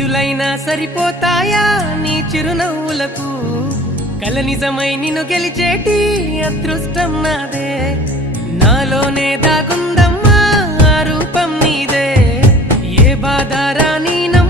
సిరులైనా సరిపోతాయా నీ చిరునవ్వులకు కల నిజమై నిన్ను గెలిచేటి అదృష్టం నాదే నాలోనే దాగుందమ్మా ఆ రూపం నీదే ఏ బాధ రాని